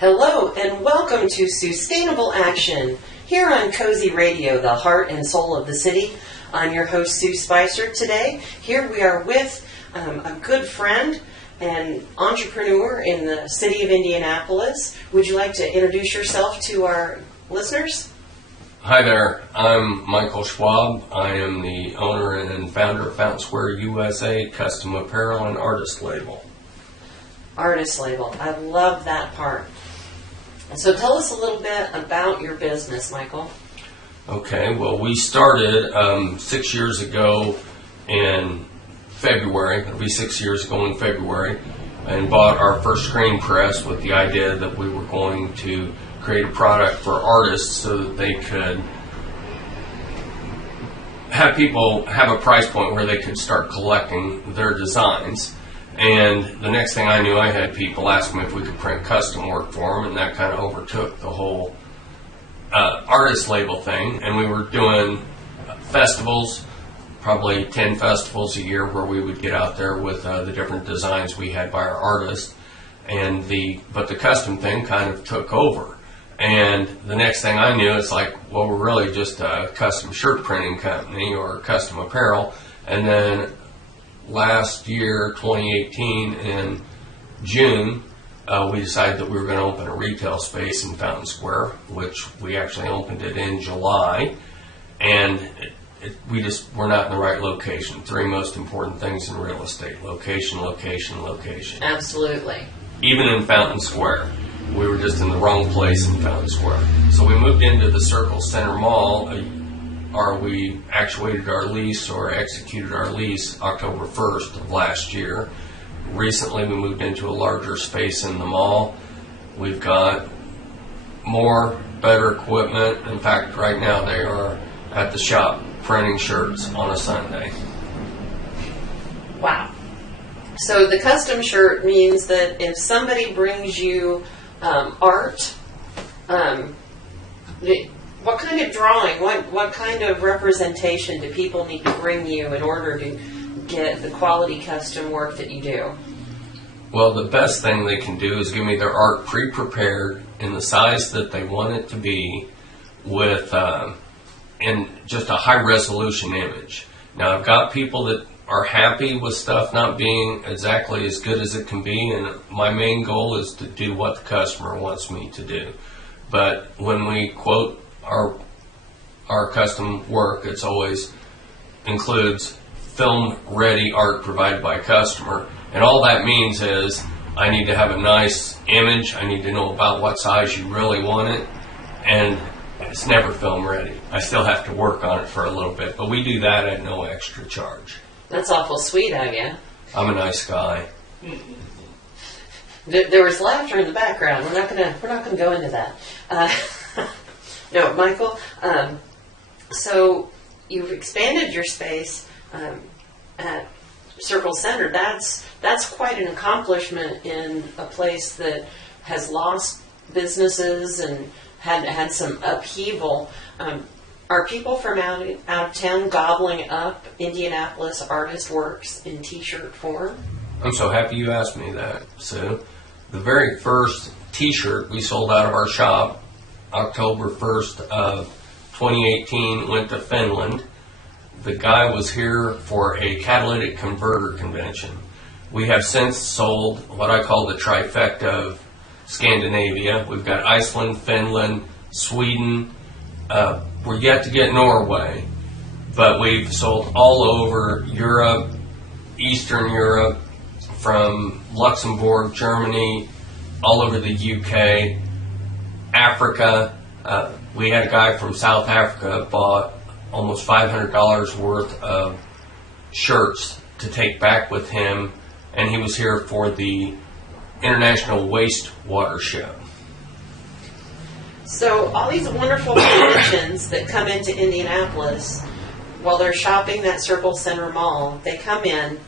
Hello and welcome to SueStainable Action here on Cozy Radio, the heart and soul of the city. I'm your host, Sue Spicer. Today, here we are with a good friend and entrepreneur in the city of Indianapolis. Would you like to introduce yourself to our listeners? Hi there, I'm Michael Schwab. I am the owner and founder of Fountain Square USA Custom Apparel and Artist Label. Artist Label. I love that part. So tell us a little bit about your business, Michael. Okay, well, we started 6 years ago in February. It'll be 6 years ago in February, and bought our first screen press with the idea that we were going to create a product for artists so that they could have people have a price point where they could start collecting their designs. And the next thing I knew, I had people ask me if we could print custom work for them, and that kind of overtook the whole artist label thing. And we were doing festivals, probably 10 festivals a year, where we would get out there with the different designs we had by our artists. But the custom thing kind of took over. And the next thing I knew, it's like, well, we're really just a custom shirt printing company or custom apparel. And then last year, 2018, in June, we decided that we were going to open a retail space in Fountain Square, which we actually opened it in July. And we're not in the right location. Three most important things in real estate: location, location, location. Absolutely. Even in Fountain Square, we were just in the wrong place in Fountain Square. So we moved into the Circle Center Mall. We actuated our lease or executed our lease October 1st of last year. Recently, we moved into a larger space in the mall. We've got more, better equipment. In fact, right now they are at the shop printing shirts on a Sunday. Wow. So the custom shirt means that if somebody brings you art, what kind of drawing, what kind of representation do people need to bring you in order to get the quality custom work that you do? Well, the best thing they can do is give me their art pre-prepared in the size that they want it to be, with in just a high-resolution image. Now, I've got people that are happy with stuff not being exactly as good as it can be, and my main goal is to do what the customer wants me to do. But when we quote our custom work, it's always includes film-ready art provided by customer. And all that means is I need to have a nice image. I need to know about what size you really want it. And it's never film-ready. I still have to work on it for a little bit. But we do that at no extra charge. That's awful sweet of you. I'm a nice guy. There was laughter in the background. We're not gonna go into that. No, Michael. So you've expanded your space at Circle Center. That's quite an accomplishment in a place that has lost businesses and had some upheaval. Are people from out of town gobbling up Indianapolis artist works in T-shirt form? I'm so happy you asked me that, Sue. The very first T-shirt we sold out of our shop, October 1st of 2018, went to Finland. The guy was here for a catalytic converter convention. We have since sold what I call the trifecta of Scandinavia. We've got Iceland, Finland, Sweden. We're yet to get Norway, but we've sold all over Europe, Eastern Europe, from Luxembourg, Germany, all over the UK, Africa. We had a guy from South Africa bought almost $500 worth of shirts to take back with him, and he was here for the International Wastewater Show. So all these wonderful conventions that come into Indianapolis, while they're shopping that Circle Center Mall, they come in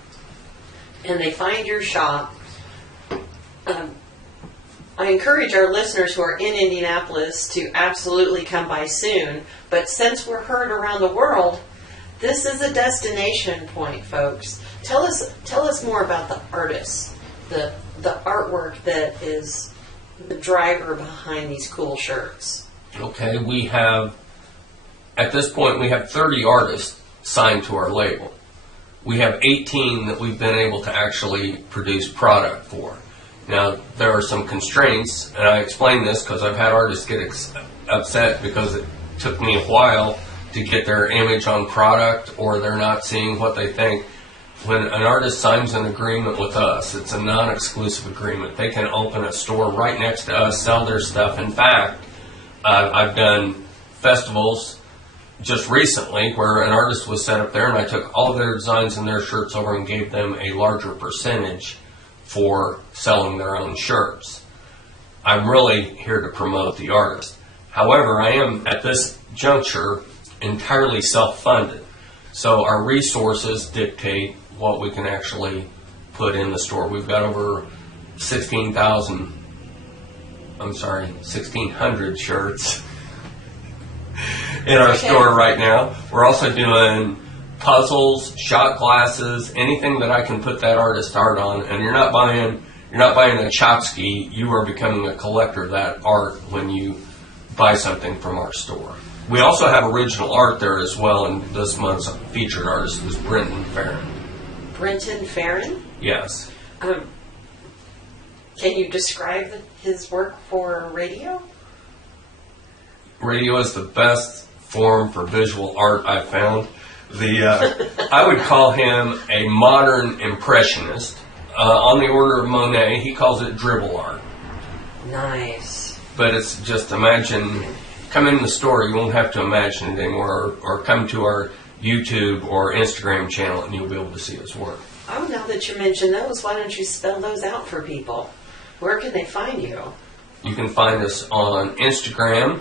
and they find your shop. I encourage our listeners who are in Indianapolis to absolutely come by soon. But since we're heard around the world, this is a destination point, folks. Tell us more about the artists, the artwork that is the driver behind these cool shirts? Okay, we have, at this point, we have 30 artists signed to our label. We have 18 that we've been able to actually produce product for. Now, there are some constraints, and I explain this because I've had artists get upset because it took me a while to get their image on product, or they're not seeing what they think. When an artist signs an agreement with us, it's a non-exclusive agreement. They can open a store right next to us, sell their stuff. In fact, I've done festivals just recently where an artist was set up there, and I took all of their designs and their shirts over and gave them a larger percentage for selling their own shirts. I'm really here to promote the artist. However, I am, at this juncture, entirely self-funded. So our resources dictate what we can actually put in the store. We've got over 1,600 shirts in our store right now. We're also doing puzzles, shot glasses, anything that I can put that artist art on. And you're not buying a tchotchke. You are becoming a collector of that art when you buy something from our store. We also have original art there as well, and this month's featured artist was Brenton Farron. Brenton Farron? Yes. Can you describe his work for radio? Radio is the best form for visual art I've found. I would call him a modern impressionist. On the order of Monet, he calls it dribble art. Nice. But it's just, imagine, come in the store, you won't have to imagine it anymore, or come to our YouTube or Instagram channel and you'll be able to see his work. Oh, now that you mention those, why don't you spell those out for people? Where can they find you? You can find us on Instagram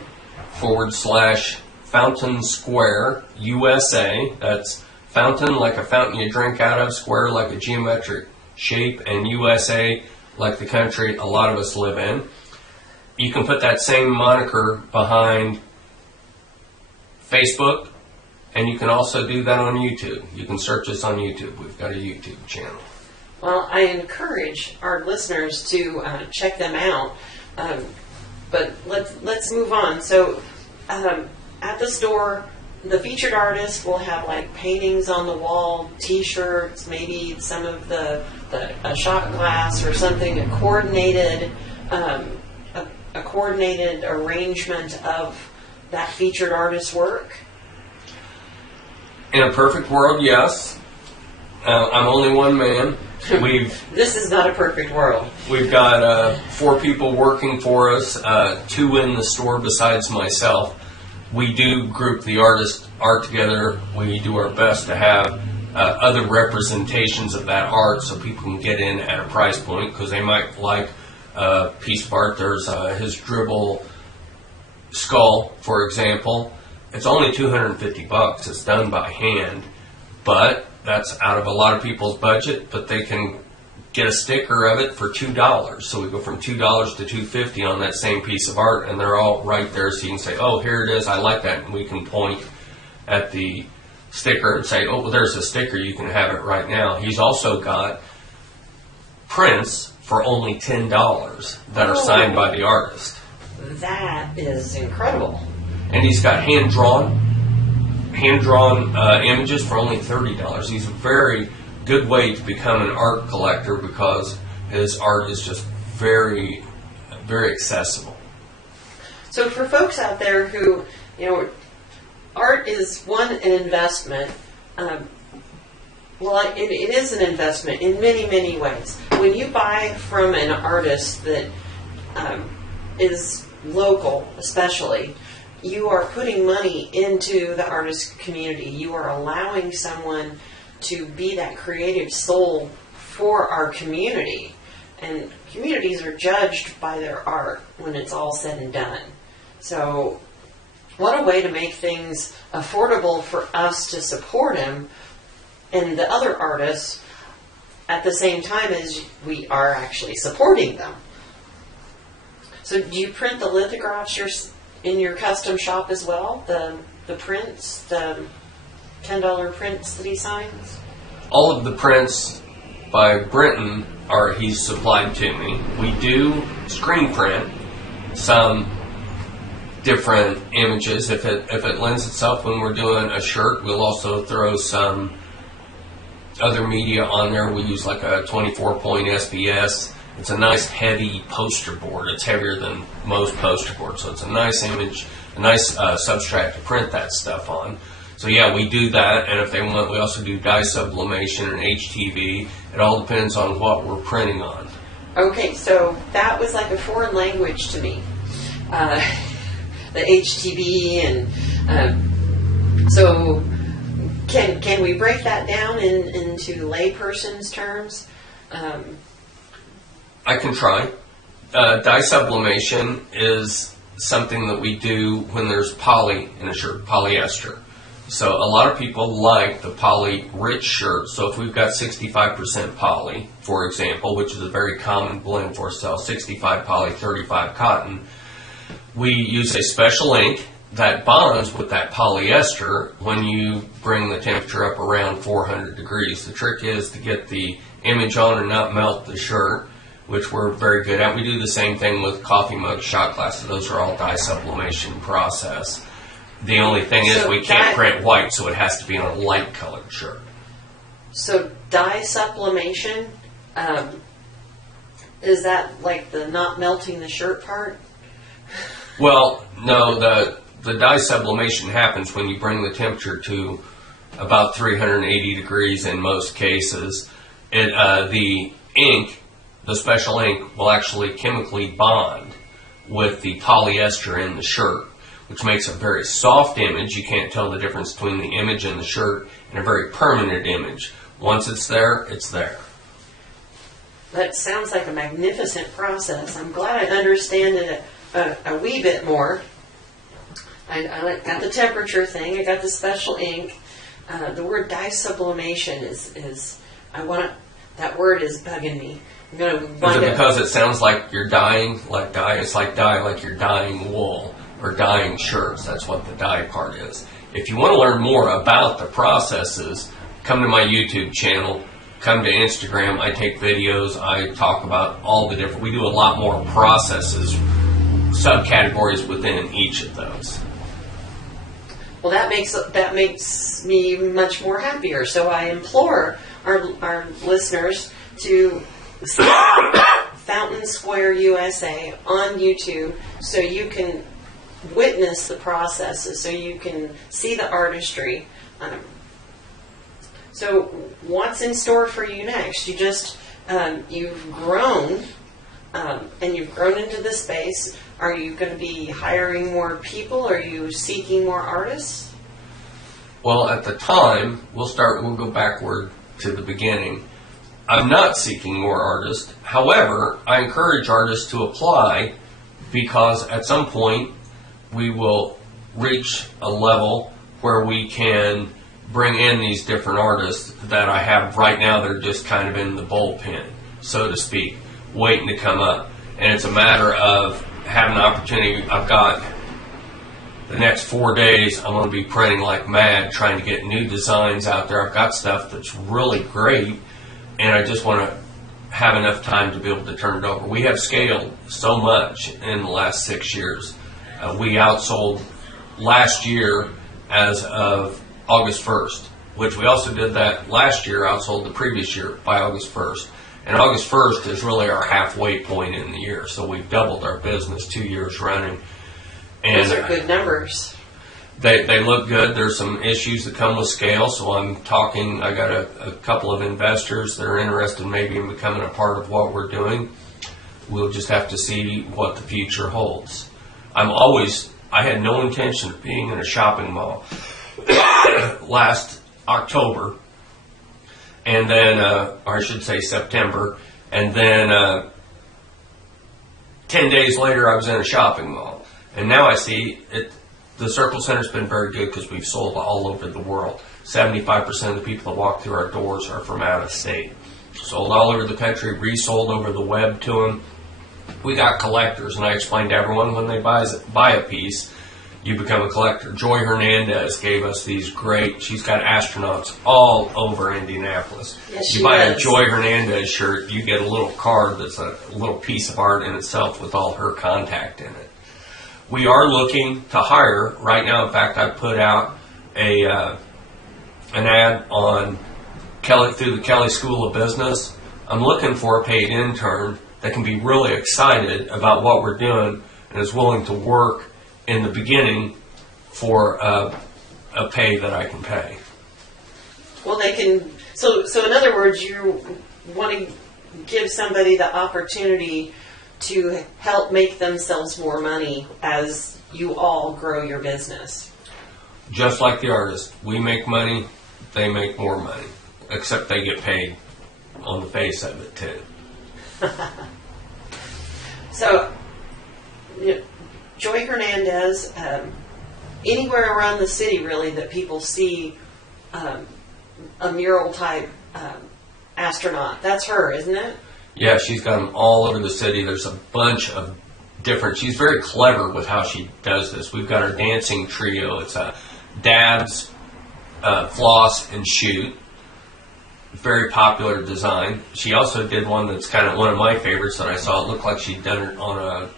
/Fountain Square USA. That's fountain like a fountain you drink out of, square like a geometric shape, and USA like the country a lot of us live in. You can put that same moniker behind Facebook, and you can also do that on YouTube. You can search us on YouTube. We've got a YouTube channel. Well, I encourage our listeners to check them out. But let's move on. So at the store, the featured artists will have like paintings on the wall, T-shirts, maybe some of a shot glass or something, a coordinated arrangement of that featured artist's work. In a perfect world, yes. I'm only one man. This is not a perfect world. We've got 4 people working for us, 2 in the store besides myself. We do group the artist art together. We do our best to have other representations of that art so people can get in at a price point, because they might like a piece of art. There's his dribble skull, for example. It's only $250. It's done by hand, but that's out of a lot of people's budget, but they can get a sticker of it for $2. So we go from $2 to $250 on that same piece of art, and they're all right there, so you can say, oh, here it is, I like that, and we can point at the sticker and say, oh, well, there's a sticker, you can have it right now. He's also got prints for only $10 that are signed by the artist. That is incredible. And he's got hand-drawn images for only $30. He's a very good way to become an art collector because his art is just very, very accessible. So for folks out there who, art is an investment. Well, it is an investment in many, many ways. When you buy from an artist that is local, especially, you are putting money into the artist community. You are allowing someone to be that creative soul for our community. And communities are judged by their art when it's all said and done. So what a way to make things affordable for us to support him and the other artists at the same time as we are actually supporting them. So do you print the lithographs in your custom shop as well? The prints, the $10 prints that he signs? All of the prints by Brenton he's supplied to me. We do screen print some different images. If it lends itself when we're doing a shirt, we'll also throw some other media on there. We use like a 24-point SBS. It's a nice heavy poster board. It's heavier than most poster boards, so it's a nice image, a nice substrate to print that stuff on. So yeah, we do that, and if they want, we also do dye sublimation and HTV. It all depends on what we're printing on. Okay, so that was like a foreign language to me. The HTV, and so can we break that down into layperson's terms? I can try. Dye sublimation is something that we do when there's poly in a shirt, polyester. So a lot of people like the poly-rich shirt. So if we've got 65% poly, for example, which is a very common blend for sale, 65 poly, 35 cotton, we use a special ink that bonds with that polyester when you bring the temperature up around 400 degrees. The trick is to get the image on and not melt the shirt, which we're very good at. We do the same thing with coffee mugs, shot glasses. Those are all dye sublimation process. The only thing is we can't print white, so it has to be on a light colored shirt. So dye sublimation, is that like the not melting the shirt part? Well, no, the dye sublimation happens when you bring the temperature to about 380 degrees in most cases. The ink, the special ink, will actually chemically bond with the polyester in the shirt, which makes a very soft image. You can't tell the difference between the image and the shirt, and a very permanent image. Once it's there, it's there. That sounds like a magnificent process. I'm glad I understand it a wee bit more. I got the temperature thing. I got the special ink. The word dye sublimation is that word is bugging me. I'm gonna is it because it sounds like you're dyeing, like dye? It's like dye, like you're dyeing wool or dyeing shirts. That's what the dye part is. If you want to learn more about the processes, come to my YouTube channel. Come to Instagram. I take videos. I talk about all the different. We do a lot more processes, subcategories within each of those. Well, that makes me much more happier. So I implore our listeners to Fountain Square USA on YouTube, so you can witness the processes, so you can see the artistry. So what's in store for you next? You just you've grown, and you've grown into the space. Are you going to be hiring more people? Are you seeking more artists? Well, at the time, we'll go backward to the beginning. I'm not seeking more artists. However, I encourage artists to apply, because at some point we will reach a level where we can bring in these different artists that I have right now. They're just kind of in the bullpen, so to speak, waiting to come up. And it's a matter of having an opportunity. I've got the next 4 days, I'm going to be printing like mad, trying to get new designs out there. I've got stuff that's really great, and I just want to have enough time to be able to turn it over. We have scaled so much in the last 6 years. We outsold last year as of August 1st, which we also did that last year, outsold the previous year by August 1st. And August 1st is really our halfway point in the year. So we've doubled our business 2 years running. And those are good numbers. They look good. There's some issues that come with scale. So I'm talking, I got a couple of investors that are interested maybe in becoming a part of what we're doing. We'll just have to see what the future holds. I had no intention of being in a shopping mall last October, and then, or I should say September, and then 10 days later I was in a shopping mall. And now I see it. The Circle Center's been very good because we've sold all over the world. 75% of the people that walk through our doors are from out of state. Sold all over the country, resold over the web to them. We got collectors, and I explained to everyone when they buy a piece, you become a collector. Joy Hernandez gave us these great, she's got astronauts all over Indianapolis. Yes, you buy a does. Joy Hernandez shirt, you get a little card that's a little piece of art in itself with all her contact in it. We are looking to hire right now. In fact, I put out an ad on Kelly through the Kelly School of Business. I'm looking for a paid intern that can be really excited about what we're doing and is willing to work in the beginning for a pay that I can pay. Well, they can. So in other words, you want to give somebody the opportunity to help make themselves more money as you all grow your business. Just like the artist, we make money, they make more money, except they get paid on the face of it too. So, Joy Hernandez, anywhere around the city really that people see a mural type astronaut, that's her, isn't it? Yeah, she's got them all over the city. There's a bunch of different, she's very clever with how she does this. We've got our dancing trio. It's a dabs, floss, and shoot. Very popular design. She also did one that's kind of one of my favorites that I saw. It looked like she'd done it on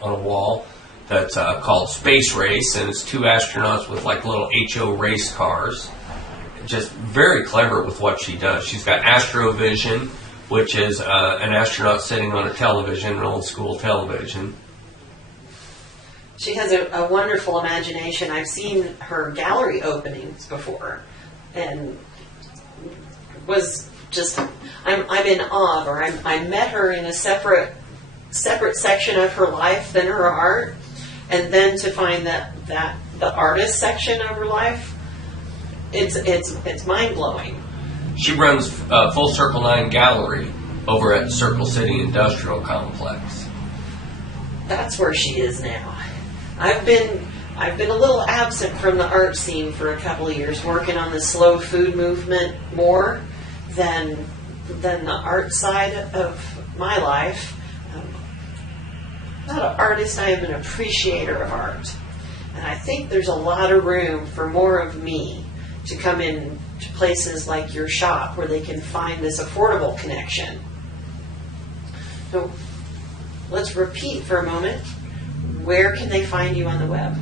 a wall. That's called Space Race, and it's two astronauts with like little HO race cars. Just very clever with what she does. She's got Astrovision, which is an astronaut sitting on a television, an old school television. She has a wonderful imagination. I've seen her gallery openings before, and was just I'm in awe of her. I met her in a separate section of her life than her art, and then to find that the artist section of her life, it's mind blowing. She runs Full Circle 9 Gallery over at Circle City Industrial Complex. That's where she is now. I've been a little absent from the art scene for a couple of years, working on the slow food movement more than the art side of my life. I'm not an artist, I am an appreciator of art. And I think there's a lot of room for more of me to come in to places like your shop where they can find this affordable connection. So let's repeat for a moment. Where can they find you on the web?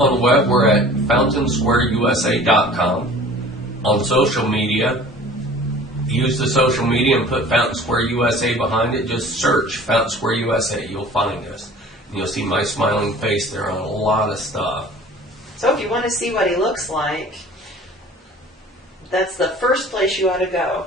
On the web, we're at FountainSquareUSA.com. On social media, use the social media and put Fountain Square USA behind it. Just search Fountain Square USA. You'll find us. And you'll see my smiling face there on a lot of stuff. So if you want to see what he looks like, that's the first place you ought to go.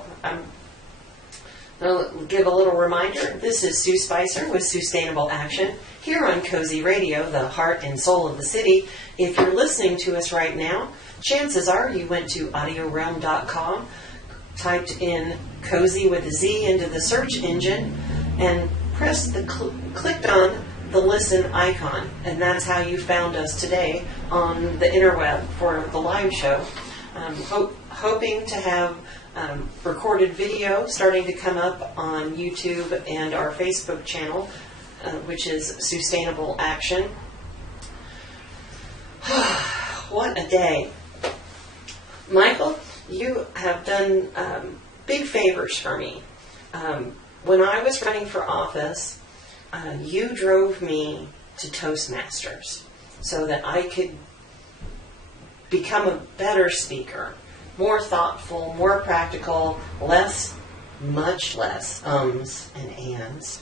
I'll give a little reminder. This is Sue Spicer with SueStainable Action here on Cozy Radio, the heart and soul of the city. If you're listening to us right now, chances are you went to audiorealm.com, typed in Cozy with a Z into the search engine, and clicked on the listen icon. And that's how you found us today on the interweb for the live show. Hoping to have recorded video starting to come up on YouTube and our Facebook channel, which is SueStainable Action. What a day. Michael, you have done big favors for me. When I was running for office, you drove me to Toastmasters so that I could become a better speaker, more thoughtful, more practical, much less ums and ands.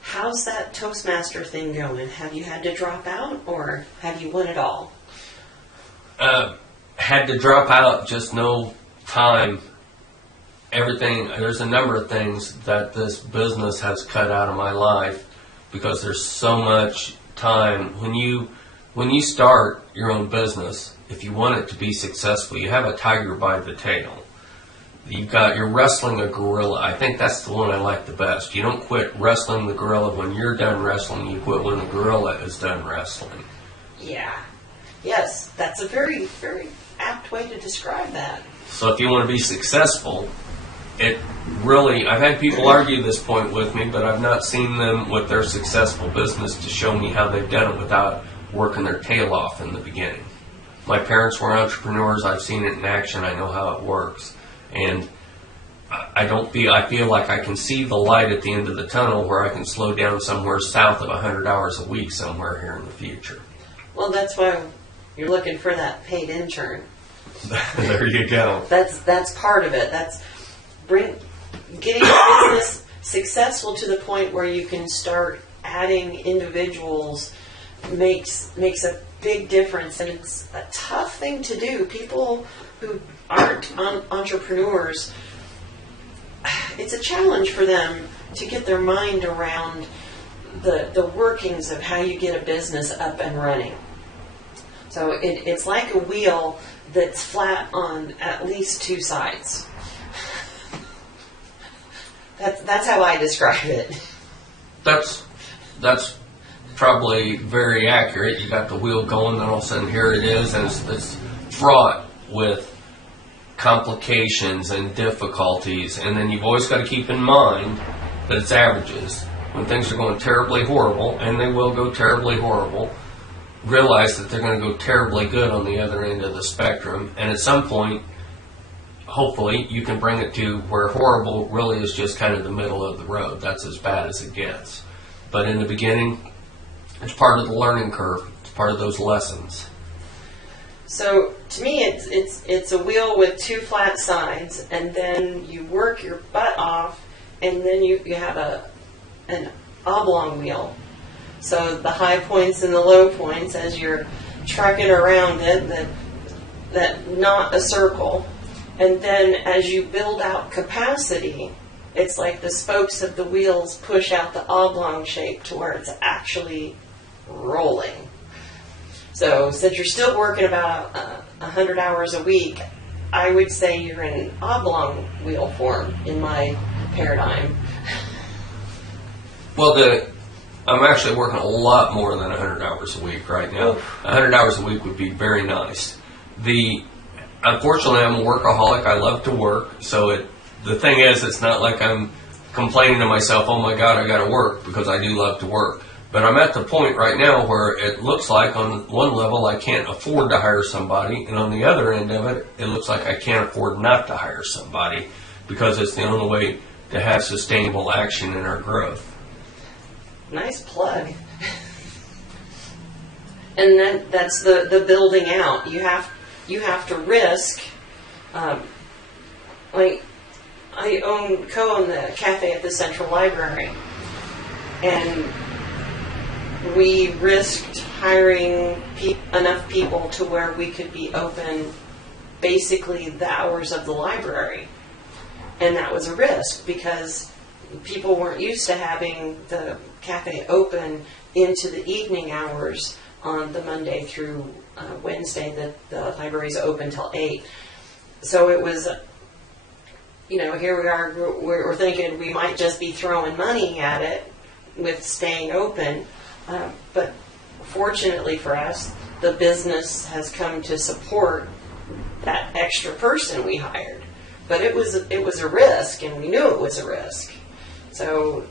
How's that Toastmaster thing going? Have you had to drop out, or have you won it all? Had to drop out, just no time. Everything, there's a number of things that this business has cut out of my life because there's so much time. When you start your own business, if you want it to be successful, you have a tiger by the tail. You're wrestling a gorilla. I think that's the one I like the best. You don't quit wrestling the gorilla when you're done wrestling. You quit when the gorilla is done wrestling. Yeah. Yes, that's a very, very apt way to describe that. So if you want to be successful, I've had people argue this point with me, but I've not seen them with their successful business to show me how they've done it without working their tail off in the beginning. My parents were entrepreneurs. I've seen it in action. I know how it works. And I feel like I can see the light at the end of the tunnel where I can slow down somewhere south of 100 hours a week somewhere here in the future. Well, that's why you're looking for that paid intern. There you go. That's part of it. That's getting your business successful to the point where you can start adding individuals makes a big difference, and it's a tough thing to do. People who aren't entrepreneurs, it's a challenge for them to get their mind around the workings of how you get a business up and running. So it's like a wheel that's flat on at least two sides. That's how I describe it. That's probably very accurate. You got the wheel going, then all of a sudden here it is, and it's fraught with complications and difficulties. And then you've always got to keep in mind that it's averages. When things are going terribly horrible, and they will go terribly horrible, realize that they're going to go terribly good on the other end of the spectrum. And at some point, hopefully, you can bring it to where horrible really is just kind of the middle of the road. That's as bad as it gets. But in the beginning, it's part of the learning curve. It's part of those lessons. So to me, it's a wheel with two flat sides, and then you work your butt off, and then you have an oblong wheel. So the high points and the low points as you're trucking around it, that not a circle. And then as you build out capacity, it's like the spokes of the wheels push out the oblong shape to where it's actually rolling. So since you're still working about 100 hours a week, I would say you're in oblong wheel form in my paradigm. Well, I'm actually working a lot more than 100 hours a week right now. 100 hours a week would be very nice. Unfortunately, I'm a workaholic. I love to work. So the thing is, it's not like I'm complaining to myself, oh my God, I got to work, because I do love to work. But I'm at the point right now where it looks like on one level I can't afford to hire somebody, and on the other end of it, it looks like I can't afford not to hire somebody, because it's the only way to have sustainable action in our growth. Nice plug. And then that's the building out. You have to risk. Like I co-own the cafe at the Central Library, and we risked hiring enough people to where we could be open basically the hours of the library, and that was a risk because people weren't used to having the cafe open into the evening hours on the Monday through Wednesday that the library's open till 8. So it was, here we are, we're thinking we might just be throwing money at it with staying open. But fortunately for us, the business has come to support that extra person we hired. But it was a risk, and we knew it was a risk. So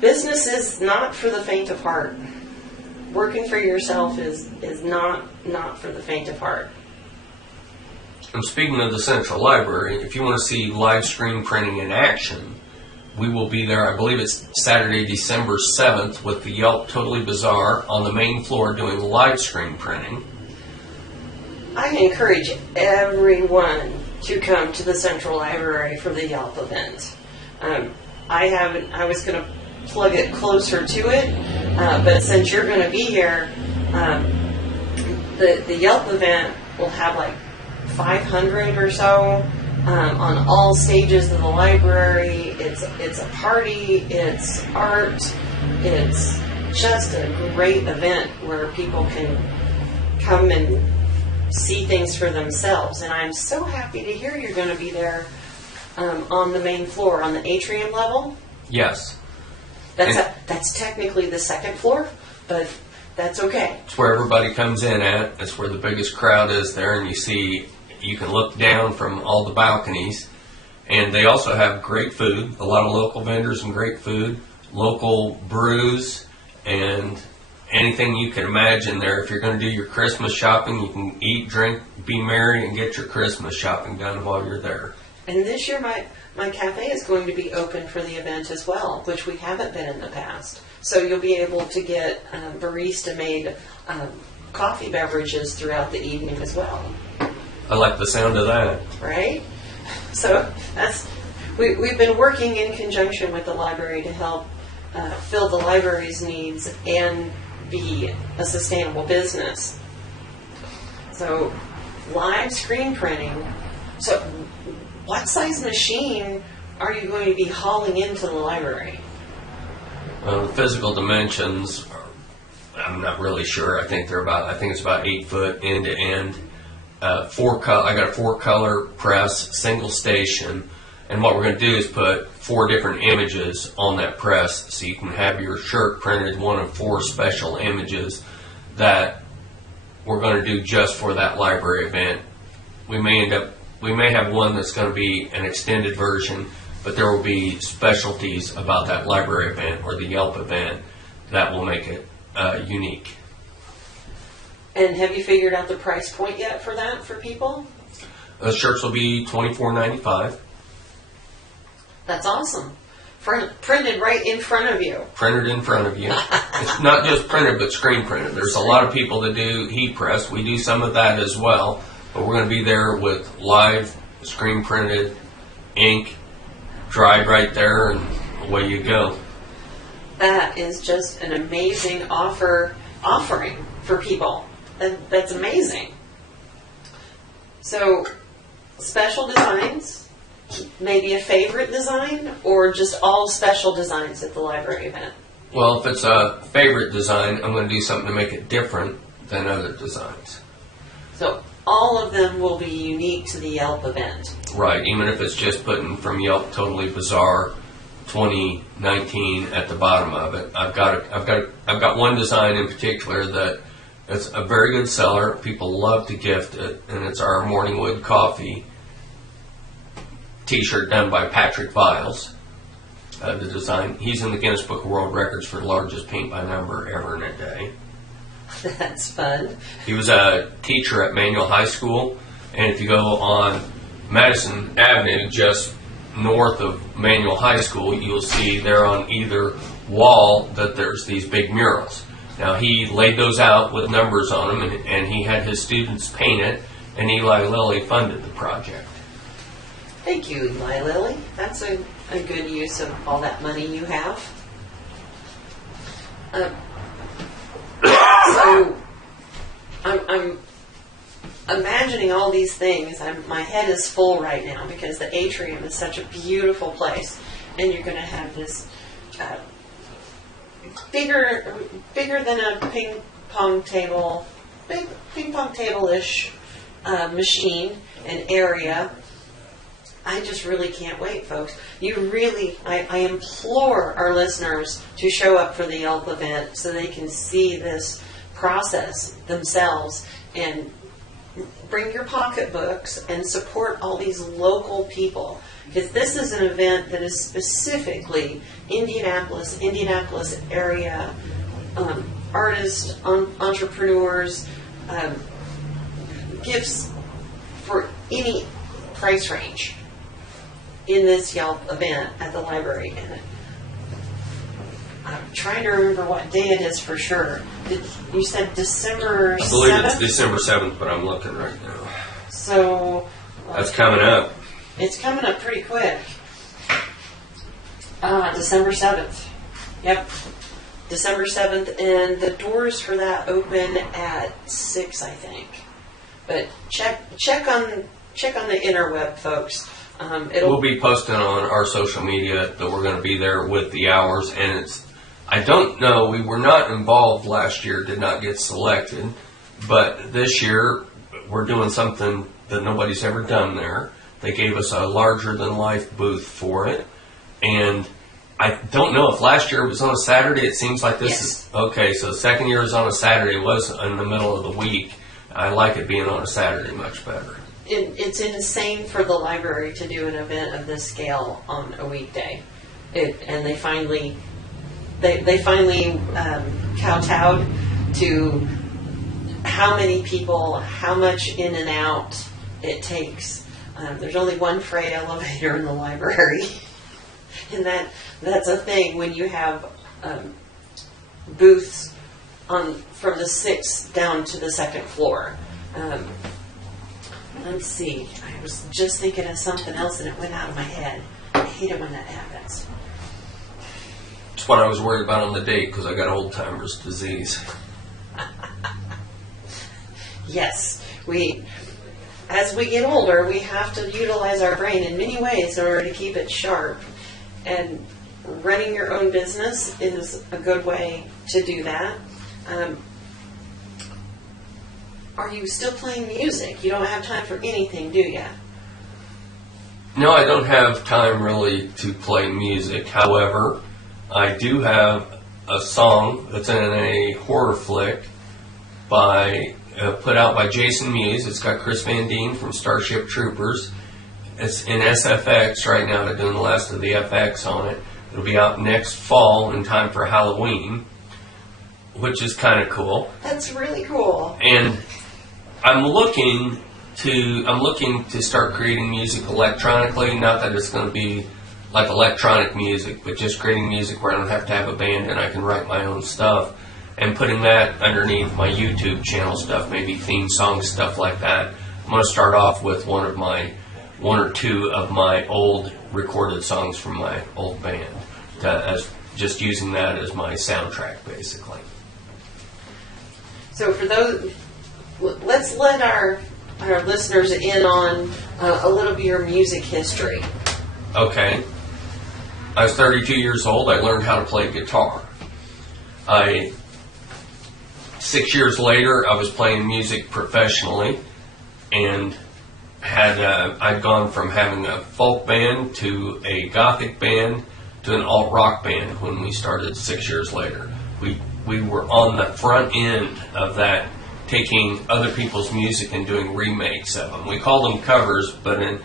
business is not for the faint of heart. Working for yourself is not for the faint of heart. And speaking of the Central Library, if you want to see live screen printing in action, we will be there. I believe it's Saturday, December 7th, with the Yelp Totally Bizarre on the main floor doing live screen printing. I encourage everyone to come to the Central Library for the Yelp event. I was going to plug it closer to it, but since you're going to be here, the Yelp event will have like 500 or so on all stages of the library. It's a party, it's art, it's just a great event where people can come and see things for themselves. And I'm so happy to hear you're going to be there on the main floor, on the atrium level. Yes. That's technically the second floor, but that's okay. It's where everybody comes in at. It's where the biggest crowd is there, and you can look down from all the balconies. And they also have great food, a lot of local vendors and great food, local brews, and anything you can imagine there. If you're going to do your Christmas shopping, you can eat, drink, be merry, and get your Christmas shopping done while you're there. And this year, my cafe is going to be open for the event as well, which we haven't been in the past. So you'll be able to get barista-made coffee beverages throughout the evening as well. I like the sound of that. Right? So we've been working in conjunction with the library to help fill the library's needs and be a sustainable business. So live screen printing. So what size machine are you going to be hauling into the library? The physical dimensions, I'm not really sure. I think it's about 8 foot end to end. I got a 4-color press, single station, and what we're going to do is put 4 different images on that press, so you can have your shirt printed, one of 4 special images that we're going to do just for that library event. We may have one that's going to be an extended version, but there will be specialties about that library event or the Yelp event that will make it unique. And have you figured out the price point yet for that for people? The shirts will be $24.95. That's awesome. Printed right in front of you. Printed in front of you. It's not just printed, but screen printed. There's a lot of people that do heat press. We do some of that as well, but we're going to be there with live screen printed ink, dried right there, and away you go. That is just an amazing offering for people. That's amazing. So, special designs, maybe a favorite design, or just all special designs at the library event? Well, if it's a favorite design, I'm going to do something to make it different than other designs. So, all of them will be unique to the Yelp event. Right, even if it's just putting from Yelp Totally Bizarre 2019 at the bottom of it. I've got one design in particular that it's a very good seller. People love to gift it, and it's our Morningwood Coffee T-shirt done by Patrick Viles. The design, he's in the Guinness Book of World Records for the largest paint by number ever in a day. That's fun. He was a teacher at Manual High School, and if you go on Madison Avenue, just north of Manual High School, you'll see there on either wall that there's these big murals. Now, he laid those out with numbers on them, and he had his students paint it, and Eli Lilly funded the project. Thank you, Eli Lilly. That's a good use of all that money you have. So, I'm imagining all these things. My head is full right now because the atrium is such a beautiful place, and you're going to have this bigger than a ping pong table, big ping pong table-ish machine and area. I just really can't wait, folks. I implore our listeners to show up for the Yelp event so they can see this process themselves, and bring your pocketbooks and support all these local people, because this is an event that is specifically Indianapolis area artists, entrepreneurs, gifts for any price range in this Yelp event at the library. And I'm trying to remember what day it is for sure. You said December 7th? I believe it's December 7th, but I'm looking right now. So that's coming up. It's coming up pretty quick. December 7th. Yep. December 7th, and the doors for that open at 6, I think. But check on the interweb, folks. We'll be posting on our social media that we're going to be there with the hours, and I don't know, we were not involved last year, did not get selected, but this year we're doing something that nobody's ever done there. They gave us a larger-than-life booth for it, and I don't know if last year it was on a Saturday. It seems like this is... Okay, so the second year was on a Saturday. It was in the middle of the week. I like it being on a Saturday much better. It's insane for the library to do an event of this scale on a weekday. And they they finally kowtowed to how many people, how much in and out it takes. There's only one freight elevator in the library, and that's a thing when you have booths from the 6th down to the 2nd floor. Let's see. I was just thinking of something else and it went out of my head. I hate it when that happens. That's what I was worried about on the date because I got old timer's disease. Yes, as we get older, we have to utilize our brain in many ways in order to keep it sharp. And running your own business is a good way to do that. Are you still playing music? You don't have time for anything, do you? No, I don't have time really to play music. However, I do have a song that's in a horror flick put out by Jason Mewes. It's got Chris Van Dien from Starship Troopers. It's in SFX right now. They're doing the last of the FX on it. It'll be out next fall in time for Halloween, which is kind of cool. That's really cool. And I'm looking to start creating music electronically. Not that it's going to be like electronic music, but just creating music where I don't have to have a band and I can write my own stuff. And putting that underneath my YouTube channel stuff, maybe theme song stuff like that. I'm going to start off with one or two of my old recorded songs from my old band, as just using that as my soundtrack, basically. So for those, let's let our listeners in on a little bit of your music history. Okay. I was 32 years old. I learned how to play guitar. 6 years later, I was playing music professionally, and I'd gone from having a folk band to a gothic band to an alt rock band when we started 6 years later. We were on the front end of that, taking other people's music and doing remakes of them. We called them covers, but in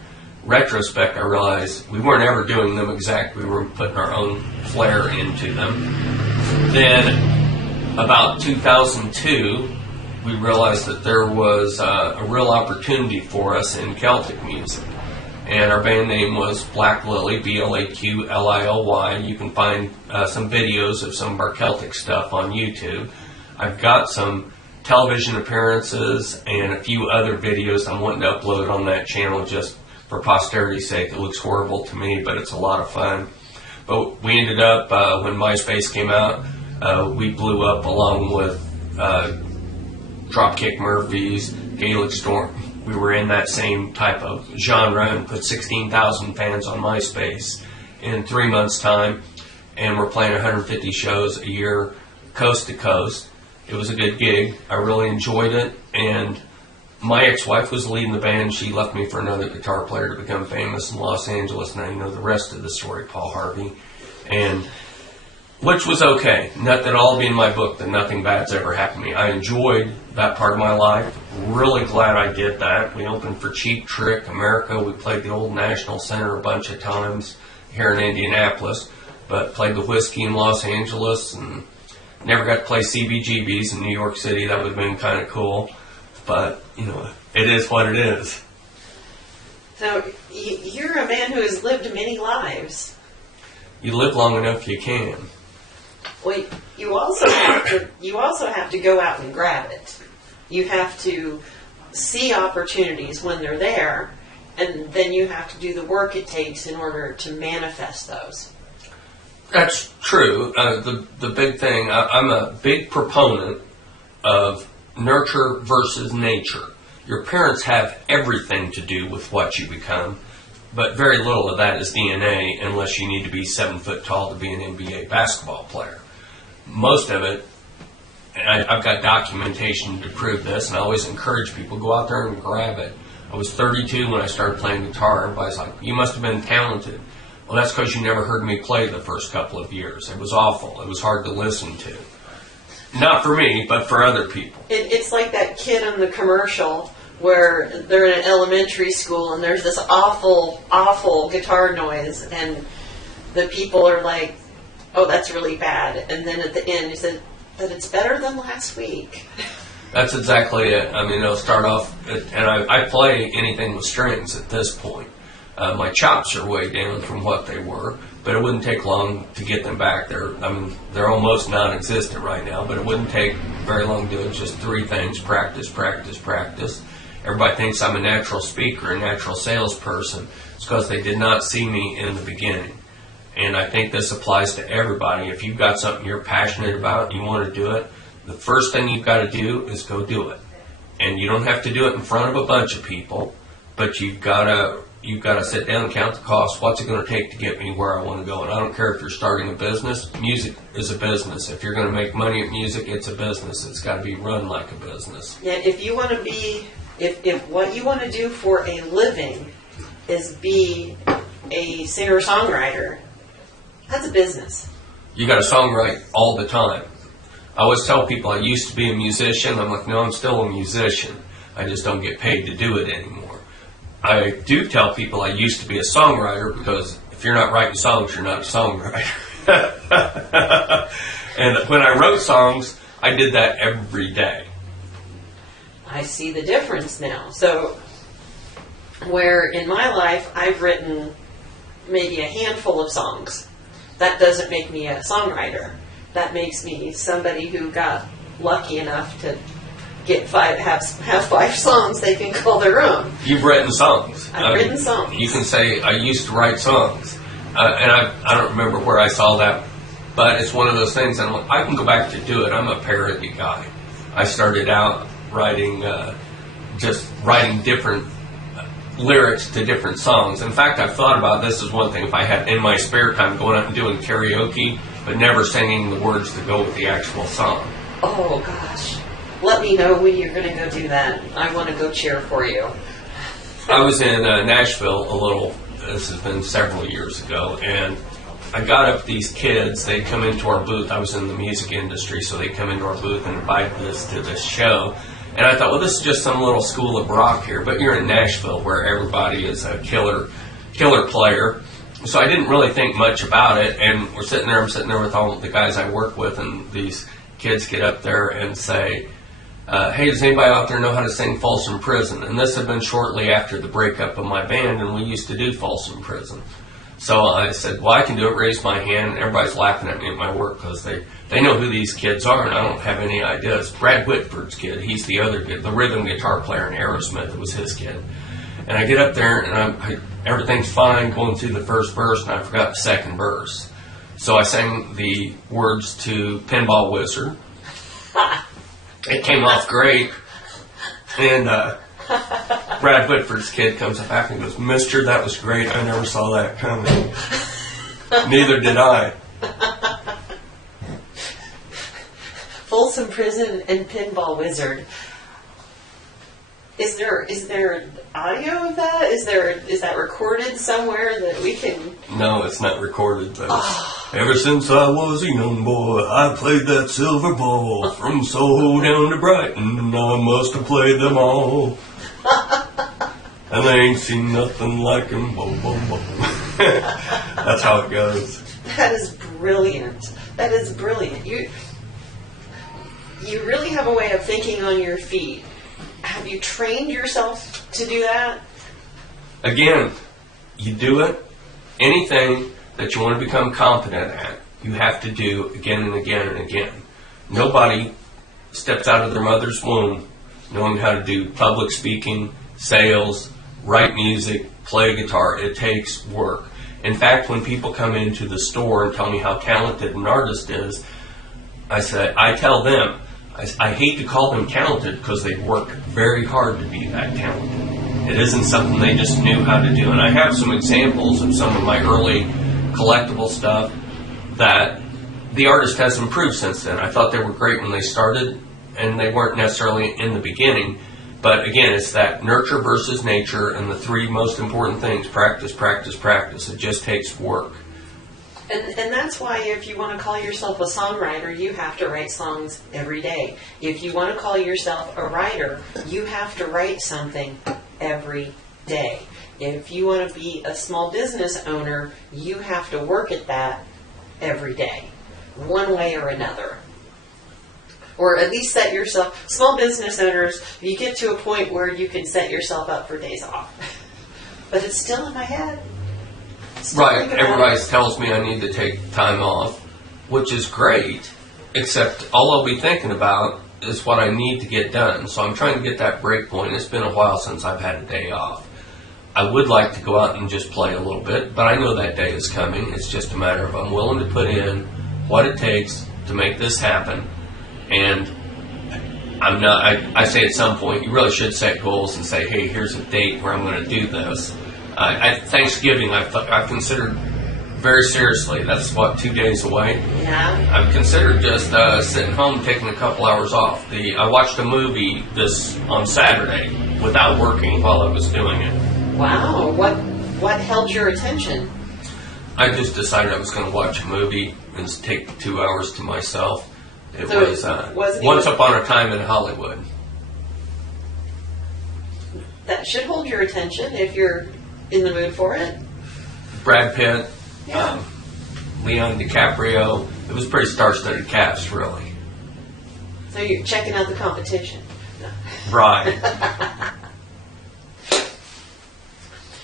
retrospect, I realized we weren't ever doing them exactly. We were putting our own flair into them. Then, about 2002, we realized that there was a real opportunity for us in Celtic music. And our band name was Black Lily, Blaqlily. You can find some videos of some of our Celtic stuff on YouTube. I've got some television appearances and a few other videos I'm wanting to upload on that channel just for posterity's sake. It looks horrible to me, but it's a lot of fun. But we ended up, when MySpace came out, we blew up along with Dropkick Murphys, Gaelic Storm. We were in that same type of genre and put 16,000 fans on MySpace in 3 months' time. And we're playing 150 shows a year, coast to coast. It was a good gig. I really enjoyed it. And my ex-wife was leading the band. She left me for another guitar player to become famous in Los Angeles. Now you know the rest of the story, Paul Harvey. And which was okay. Not that all be in my book that nothing bad's ever happened to me. I enjoyed that part of my life. Really glad I did that. We opened for Cheap Trick, America. We played the old National Center a bunch of times here in Indianapolis, but played the Whiskey in Los Angeles and never got to play CBGB's in New York City. That would have been kind of cool. But, you know, it is what it is. So you're a man who has lived many lives. You live long enough, you can. Well, you also have to go out and grab it. You have to see opportunities when they're there, and then you have to do the work it takes in order to manifest those. That's true. The big thing, I'm a big proponent of nurture versus nature. Your parents have everything to do with what you become, but very little of that is DNA unless you need to be 7 foot tall to be an NBA basketball player. Most of it, and I've got documentation to prove this, and I always encourage people, go out there and grab it. I was 32 when I started playing guitar. Everybody's like, you must have been talented. Well, that's because you never heard me play the first couple of years. It was awful. It was hard to listen to. Not for me, but for other people. It's like that kid in the commercial where they're in an elementary school and there's this awful, awful guitar noise, and the people are like, oh, that's really bad. And then at the end, you said, but it's better than last week. That's exactly it. I mean, it'll start off, and I play anything with strings at this point. My chops are way down from what they were, but it wouldn't take long to get them back. They're almost non-existent right now, but it wouldn't take very long to do it. Just 3 things: practice, practice, practice. Everybody thinks I'm a natural speaker, a natural salesperson. It's because they did not see me in the beginning. And I think this applies to everybody. If you've got something you're passionate about, you want to do it, the first thing you've got to do is go do it. And you don't have to do it in front of a bunch of people, but you've got to sit down and count the cost. What's it going to take to get me where I want to go? And I don't care if you're starting a business. Music is a business. If you're going to make money at music, it's a business. It's got to be run like a business. Yeah, if you want to be, if what you want to do for a living is be a singer-songwriter, that's a business. You got to songwrite all the time. I always tell people I used to be a musician. I'm like, no, I'm still a musician. I just don't get paid to do it anymore. I do tell people I used to be a songwriter, because if you're not writing songs, you're not a songwriter. And when I wrote songs, I did that every day. I see the difference now. So, where in my life I've written maybe a handful of songs, that doesn't make me a songwriter. That makes me somebody who got lucky enough to get have 5 songs they can call their own. You've written songs. I've written songs. You can say, I used to write songs. And I don't remember where I saw that, but it's one of those things, and I can go back to do it. I'm a parody guy. I started out writing, just writing different lyrics to different songs. In fact, I've thought about this as one thing. If I had in my spare time going out and doing karaoke, but never singing the words that go with the actual song. Oh, gosh. Let me know when you're going to go do that. I want to go cheer for you. I was in Nashville this has been several years ago, and I got up these kids. They come into our booth. I was in the music industry, so they come into our booth and invite us to this show. And I thought, well, this is just some little school of rock here, but you're in Nashville where everybody is a killer player. So I didn't really think much about it, and I'm sitting there with all the guys I work with, and these kids get up there and say, hey, does anybody out there know how to sing Folsom Prison? And this had been shortly after the breakup of my band, and we used to do Folsom Prison. So I said, well, I can do it, raised my hand, and everybody's laughing at me at my work because they know who these kids are, and I don't have any ideas. Brad Whitford's kid, he's the other kid, the rhythm guitar player in Aerosmith, it was his kid. And I get up there, and everything's fine going through the first verse, and I forgot the second verse. So I sang the words to Pinball Wizard. It came off great, and Brad Whitford's kid comes up after and goes, Mister, that was great. I never saw that coming. Neither did I. Folsom Prison and Pinball Wizard. Is there audio of that? Is that recorded somewhere that we can? No, it's not recorded. But ever since I was a young boy, I played that silver ball from Soho down to Brighton, and I must have played them all. And they ain't seen nothing like 'em. Boom, boom, boom. That's how it goes. That is brilliant. That is brilliant. You really have a way of thinking on your feet. Have you trained yourself to do that? Again, you do it. Anything that you want to become competent at, you have to do again and again and again. Nobody steps out of their mother's womb knowing how to do public speaking, sales, write music, play guitar. It takes work. In fact, when people come into the store and tell me how talented an artist is, I tell them, I hate to call them talented because they work very hard to be that talented. It isn't something they just knew how to do. And I have some examples of some of my early collectible stuff that the artist has improved since then. I thought they were great when they started, and they weren't necessarily in the beginning. But again, it's that nurture versus nature, and the 3 most important things: practice, practice, practice. It just takes work. And that's why if you want to call yourself a songwriter, you have to write songs every day. If you want to call yourself a writer, you have to write something every day. If you want to be a small business owner, you have to work at that every day, one way or another. Or at least set yourself, small business owners, you get to a point where you can set yourself up for days off. But it's still in my head. Right, everybody tells me I need to take time off, which is great, except all I'll be thinking about is what I need to get done. So I'm trying to get that break point. It's been a while since I've had a day off. I would like to go out and just play a little bit, but I know that day is coming. It's just a matter of I'm willing to put in what it takes to make this happen. And I'm not, I say at some point, you really should set goals and say, hey, here's a date where I'm going to do this. Thanksgiving, I've considered very seriously. That's what, 2 days away? Yeah. I've considered just sitting home, taking a couple hours off. I watched a movie on Saturday without working while I was doing it. Wow. What held your attention? I just decided I was going to watch a movie and take 2 hours to myself. It was Once Upon a Time in Hollywood. That should hold your attention if you're in the mood for it. Brad Pitt, yeah. Leon DiCaprio. It was pretty star-studded cast, really. So you're checking out the competition. No. Right.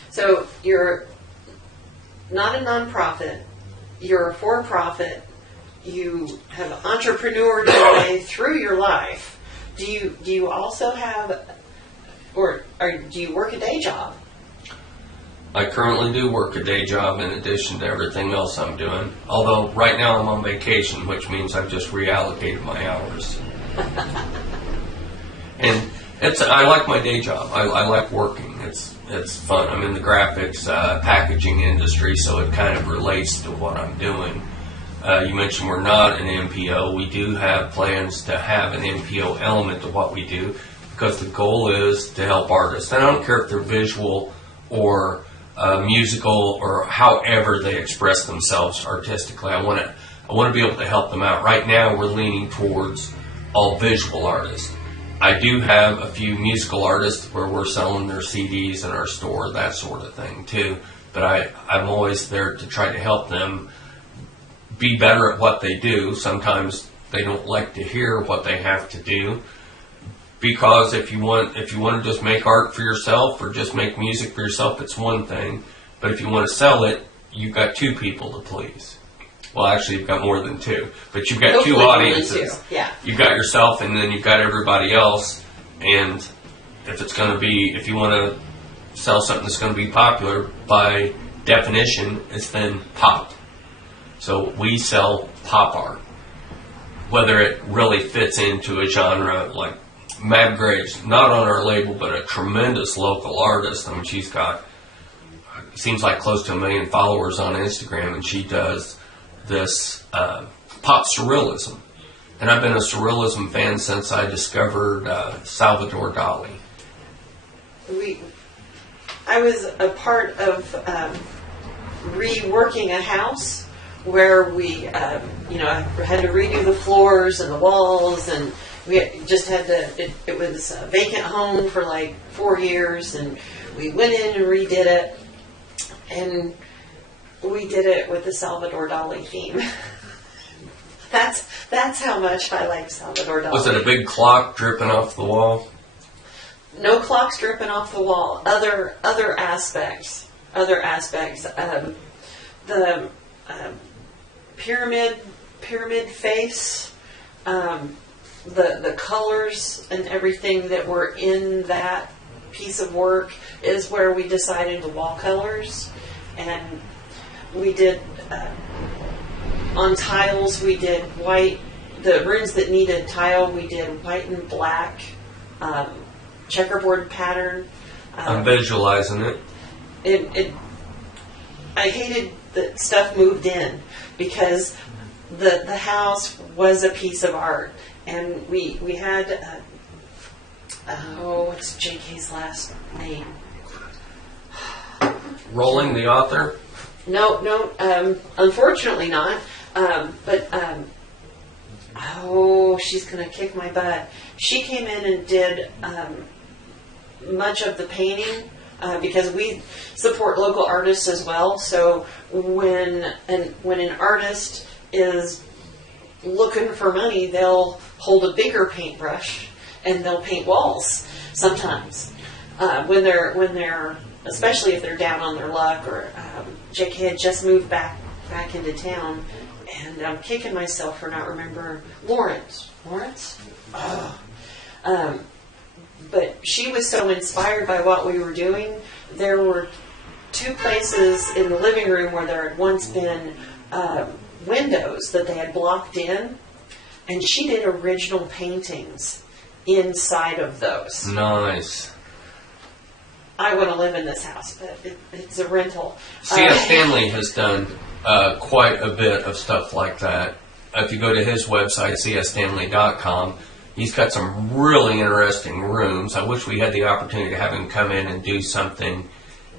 So you're not a nonprofit. You're a for-profit. You have entrepreneured your way through your life. Do you also have, or do you work a day job? I currently do work a day job in addition to everything else I'm doing. Although right now I'm on vacation, which means I've just reallocated my hours. And I like my day job. I like working. It's fun. I'm in the graphics packaging industry, so it kind of relates to what I'm doing. You mentioned we're not an MPO. We do have plans to have an MPO element to what we do because the goal is to help artists. And I don't care if they're visual or musical or however they express themselves artistically. I want to be able to help them out. Right now we're leaning towards all visual artists. I do have a few musical artists where we're selling their CDs in our store, that sort of thing too. But I'm always there to try to help them be better at what they do. Sometimes they don't like to hear what they have to do, because if you want to just make art for yourself or just make music for yourself, it's one thing. But if you want to sell it, you've got two people to please. Well, actually, you've got more than two, but you've got Hopefully two audiences. Two. Yeah. You've got yourself, and then you've got everybody else. And if you want to sell something that's going to be popular, by definition, it's then pop. So we sell pop art, whether it really fits into a genre. Like Mab Graves, not on our label, but a tremendous local artist. I mean, she's got, seems like close to 1 million followers on Instagram, and she does this pop surrealism. And I've been a surrealism fan since I discovered Salvador Dali. I was a part of reworking a house where we, had to redo the floors and the walls, and we just had to. It was a vacant home for like 4 years, and we went in and redid it, and we did it with the Salvador Dali theme. That's how much I like Salvador Dali. Was it a big clock dripping off the wall? No clocks dripping off the wall. Other aspects. The pyramid face. The colors and everything that were in that piece of work is where we decided the wall colors, and we did on tiles. We did white. The rooms that needed tile, we did white and black checkerboard pattern. I'm visualizing it. I hated that stuff moved in because the house was a piece of art, and we had what's JK's last name? Rolling, the author? No, unfortunately not. She's gonna kick my butt. She came in and did much of the painting because we support local artists as well. So when an artist is looking for money, they'll hold a bigger paintbrush and they'll paint walls sometimes. When they're especially if they're down on their luck, or JK had just moved back into town, and I'm kicking myself for not remembering Lawrence. Oh. But she was so inspired by what we were doing. There were 2 places in the living room where there had once been windows that they had blocked in, and she did original paintings inside of those. Nice. I want to live in this house, but it's a rental. Stanley has done quite a bit of stuff like that. If you go to his website, SueStainable.com, he's got some really interesting rooms. I wish we had the opportunity to have him come in and do something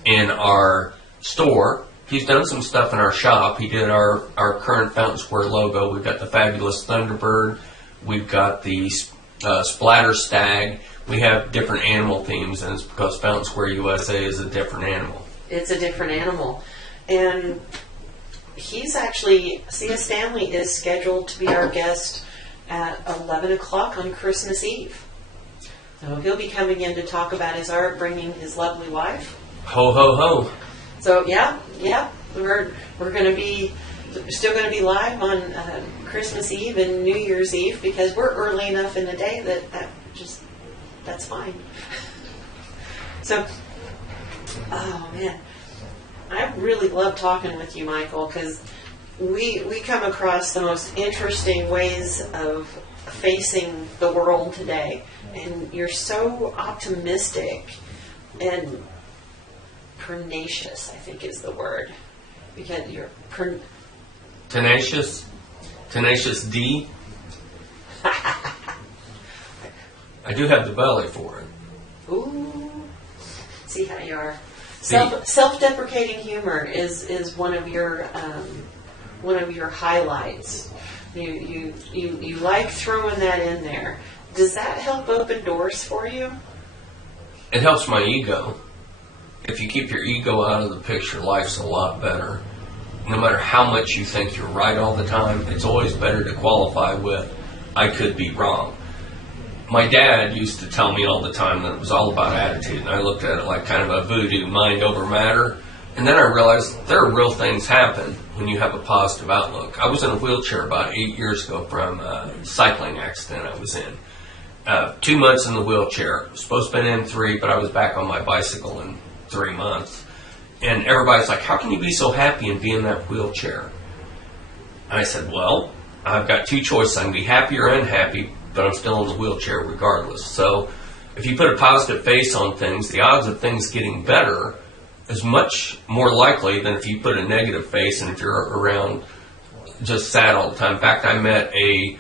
in our store. He's done some stuff in our shop. He did our current Fountain Square logo. We've got the fabulous Thunderbird. We've got the Splatter Stag. We have different animal themes, and it's because Fountain Square USA is a different animal. It's a different animal. And he's actually, C.S. Stanley is scheduled to be our guest at 11 o'clock on Christmas Eve. So he'll be coming in to talk about his art, bringing his lovely wife. Ho, ho, ho. So, yeah, we're going to be, still going to be live on Christmas Eve and New Year's Eve, because we're early enough in the day that's fine. So, oh man, I really love talking with you, Michael, because we come across the most interesting ways of facing the world today, and you're so optimistic and tenacious, I think is the word, because you're tenacious D. I do have the belly for it. Ooh, see how you are. Self-deprecating humor is one of your highlights. You like throwing that in there. Does that help open doors for you? It helps my ego. If you keep your ego out of the picture, life's a lot better. No matter how much you think you're right all the time, it's always better to qualify with, I could be wrong. My dad used to tell me all the time that it was all about attitude, and I looked at it like kind of a voodoo, mind over matter. And then I realized there are real things happen when you have a positive outlook. I was in a wheelchair about 8 years ago from a cycling accident I was in. 2 months in the wheelchair. Supposed to have been in 3, but I was back on my bicycle in 3 months. And everybody's like, how can you be so happy and be in that wheelchair? And I said, well, I've got 2 choices. I can be happy or unhappy, but I'm still in the wheelchair regardless. So if you put a positive face on things, the odds of things getting better is much more likely than if you put a negative face and if you're around just sad all the time. In fact, I met a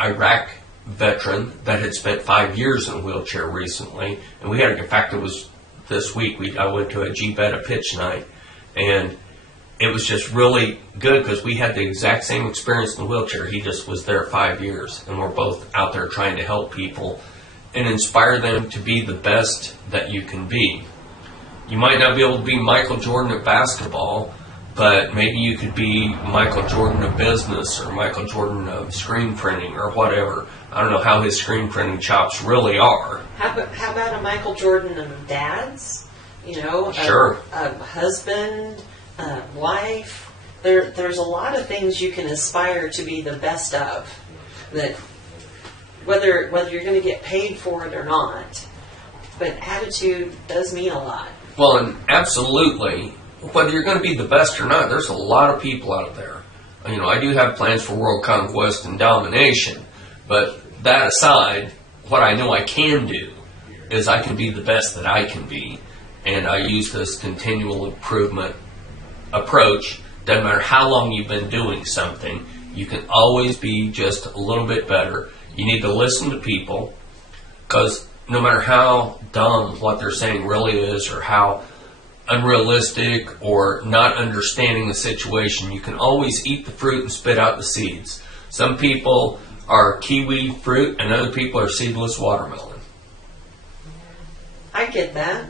Iraq veteran that had spent 5 years in a wheelchair recently, and we had, in fact, it was this week, I went to a G-Betta pitch night, and it was just really good because we had the exact same experience in the wheelchair. He just was there 5 years, and we're both out there trying to help people and inspire them to be the best that you can be. You might not be able to be Michael Jordan at basketball, but maybe you could be Michael Jordan of business or Michael Jordan of screen printing or whatever. I don't know how his screen printing chops really are. How about a Michael Jordan of dads? You know, sure. A husband, a wife. There's a lot of things you can aspire to be the best of. That whether you're going to get paid for it or not, but attitude does mean a lot. Well, and absolutely, whether you're going to be the best or not, there's a lot of people out there. You know, I do have plans for world conquest and domination, but that aside, what I know I can do is I can be the best that I can be, and I use this continual improvement approach. Doesn't matter how long you've been doing something, you can always be just a little bit better. You need to listen to people, because no matter how dumb what they're saying really is, or how unrealistic or not understanding the situation, you can always eat the fruit and spit out the seeds. Some people are kiwi fruit and other people are seedless watermelon. I get that.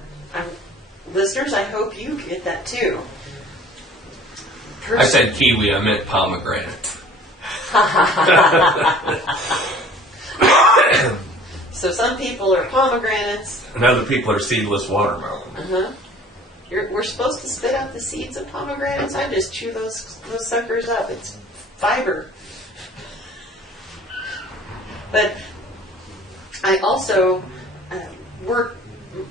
listeners, I hope you get that too. I said kiwi, I meant pomegranate. So some people are pomegranates. And other people are seedless watermelon. Uh-huh. We're supposed to spit out the seeds of pomegranates? I just chew those suckers up. It's fiber. But I also work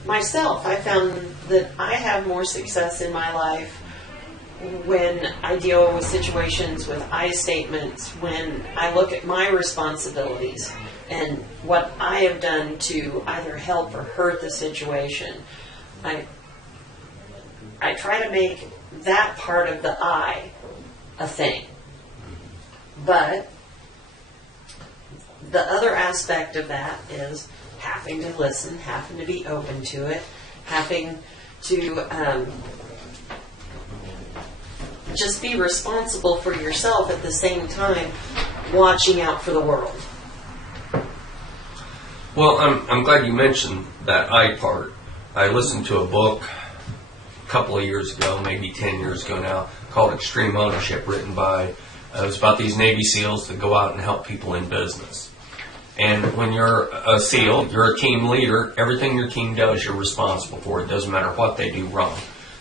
myself. I found that I have more success in my life when I deal with situations with I statements, when I look at my responsibilities and what I have done to either help or hurt the situation. I try to make that part of the I a thing. But the other aspect of that is having to listen, having to be open to it, having to just be responsible for yourself at the same time, watching out for the world. Well, I'm glad you mentioned that I part. I listened to a book a couple of years ago, maybe 10 years ago now, called Extreme Ownership, written by, it was about these Navy SEALs that go out and help people in business. And when you're a SEAL, you're a team leader, everything your team does, you're responsible for. It doesn't matter what they do wrong.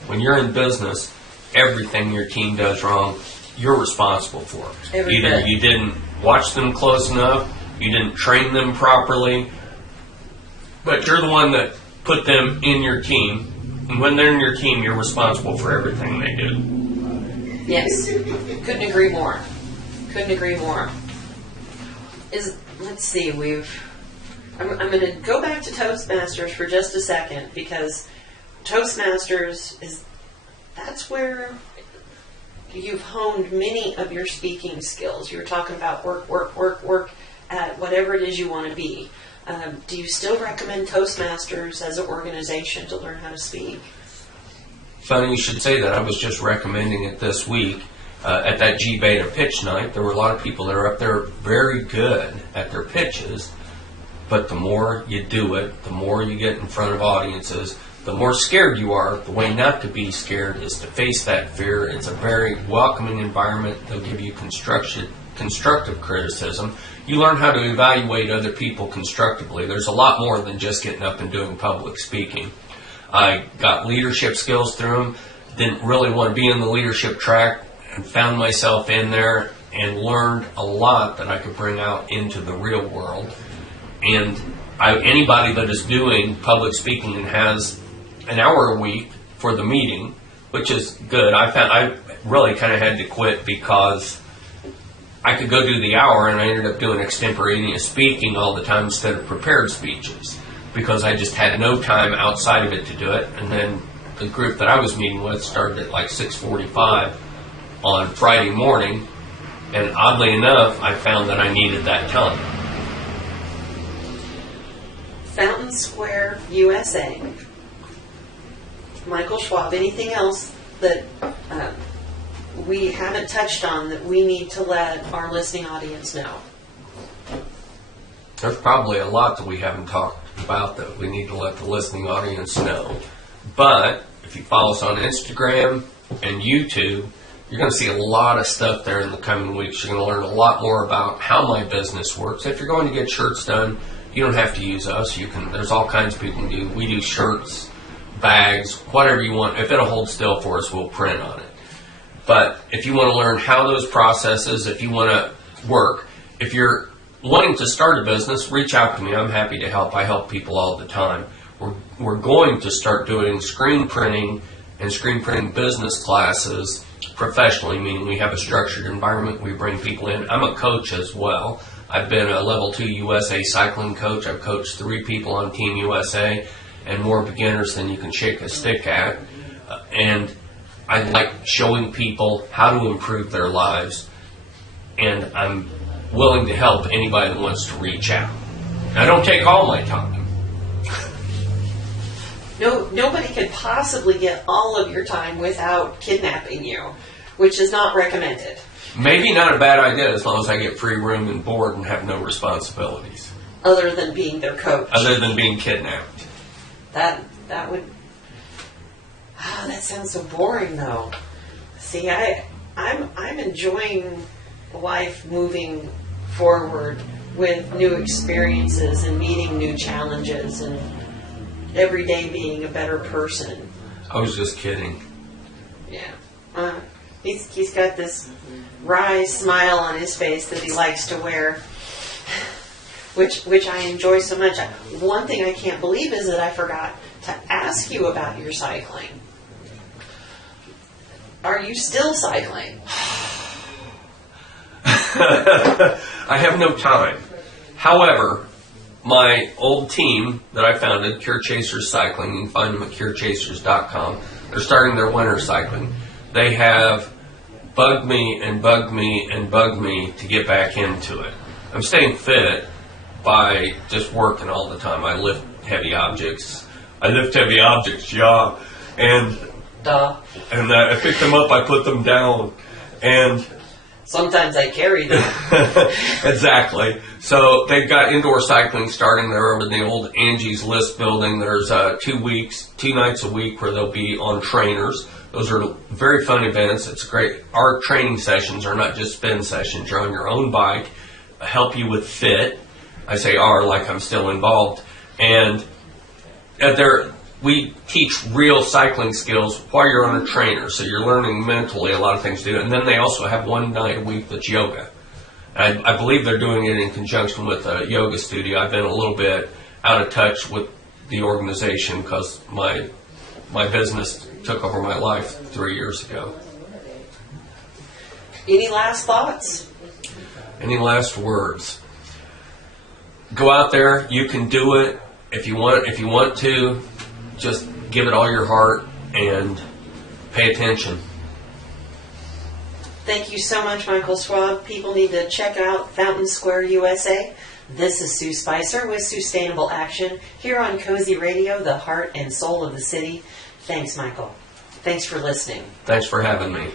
When you're in business, everything your team does wrong, you're responsible for. Either you didn't watch them close enough, you didn't train them properly, but you're the one that put them in your team. And when they're in your team, you're responsible for everything they do. Yes. Couldn't agree more. Couldn't agree more. Let's see, I'm going to go back to Toastmasters for just a second, because Toastmasters that's where you've honed many of your speaking skills. You were talking about work at whatever it is you want to be. Do you still recommend Toastmasters as an organization to learn how to speak? Funny you should say that. I was just recommending it this week. At that G-Beta pitch night, there were a lot of people that are up there very good at their pitches, but the more you do it, the more you get in front of audiences, the more scared you are. The way not to be scared is to face that fear. It's a very welcoming environment. They'll give you constructive criticism. You learn how to evaluate other people constructively. There's a lot more than just getting up and doing public speaking. I got leadership skills through them. Didn't really want to be in the leadership track, and found myself in there and learned a lot that I could bring out into the real world. And anybody that is doing public speaking and has an hour a week for the meeting, which is good. I really kind of had to quit because I could go do the hour, and I ended up doing extemporaneous speaking all the time instead of prepared speeches, because I just had no time outside of it to do it. And then the group that I was meeting with started at like 6:45 on Friday morning, and oddly enough, I found that I needed that time. Fountain Square, USA. Michael Schwab, anything else that we haven't touched on that we need to let our listening audience know? There's probably a lot that we haven't talked about that we need to let the listening audience know. But if you follow us on Instagram and YouTube, you're going to see a lot of stuff there in the coming weeks. You're going to learn a lot more about how my business works. If you're going to get shirts done, you don't have to use us. There's all kinds of people who do. We do shirts, bags, whatever you want. If it'll hold still for us, we'll print on it. But if you want to learn how those processes, if you want to work, if you're wanting to start a business, reach out to me. I'm happy to help. I help people all the time. We're going to start doing screen printing and screen printing business classes professionally, meaning we have a structured environment. We bring people in. I'm a coach as well. I've been a level 2 USA cycling coach. I've coached 3 people on Team USA and more beginners than you can shake a stick at. And I like showing people how to improve their lives. And I'm willing to help anybody that wants to reach out. I don't take all my time. Nobody could possibly get all of your time without kidnapping you, which is not recommended. Maybe not a bad idea as long as I get free room and board and have no responsibilities. Other than being their coach. Other than being kidnapped. That would... Oh, that sounds so boring, though. See, I'm enjoying life moving forward with new experiences and meeting new challenges and every day being a better person. I was just kidding. Yeah. He's got this wry smile on his face that he likes to wear, which I enjoy so much. One thing I can't believe is that I forgot to ask you about your cycling. Are you still cycling? I have no time. However, my old team that I founded, Cure Chasers Cycling, you can find them at curechasers.com. They're starting their winter cycling. They have bugged me and bugged me and bugged me to get back into it. I'm staying fit by just working all the time. I lift heavy objects. Yeah. And Duh. And I pick them up, I put them down. And sometimes I carry them. exactly. So they've got indoor cycling starting there over in the old Angie's List building. There's 2 nights a week where they'll be on trainers. Those are very fun events. It's great. Our training sessions are not just spin sessions. You're on your own bike, help you with fit. I say are like I'm still involved. And we teach real cycling skills while you're on a trainer. So you're learning mentally a lot of things to do. And then they also have 1 night a week that's yoga. I believe they're doing it in conjunction with a yoga studio. I've been a little bit out of touch with the organization because my business took over my life 3 years ago. Any last thoughts? Any last words? Go out there. You can do it. If you want to, just give it all your heart and pay attention. Thank you so much, Michael Schwab. People need to check out Fountain Square USA. This is Sue Spicer with SueStainable Action here on Cozy Radio, the heart and soul of the city. Thanks, Michael. Thanks for listening. Thanks for having me.